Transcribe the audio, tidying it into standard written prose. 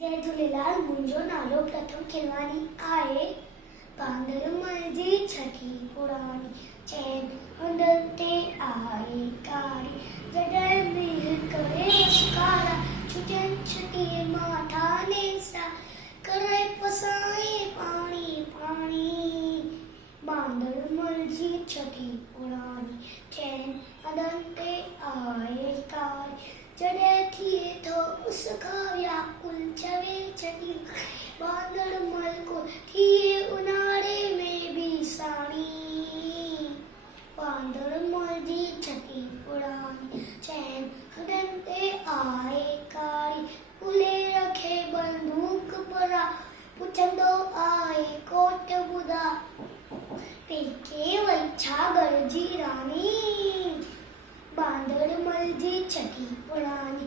जय झूलेलाल। मुंहिंजो नालो प्रथम खिलवानी आहे। बांदर जी छठी पुरानी चैन हंधनि ते आहे कारी जॾहिं मींहुं करे कारा छुटियनि छुटीअ माठाने सा करे पसाए पाणी पाणी। बांदर जी छठी पुरानी चैन हंधनि ते आहे कारी जॾहिं थिए थो उस खां व्याकुल चवे छठी बांदर को थिए उन्हारे में भी साणी। बांदर जी छठी पुरानी चैन हंधनि ते आहे कारी उले रखे बंदूक परा पुछंदो आहे कोट ॿुधा पेके वई छा घर जी रानी। बांदर जी छठी पुरानी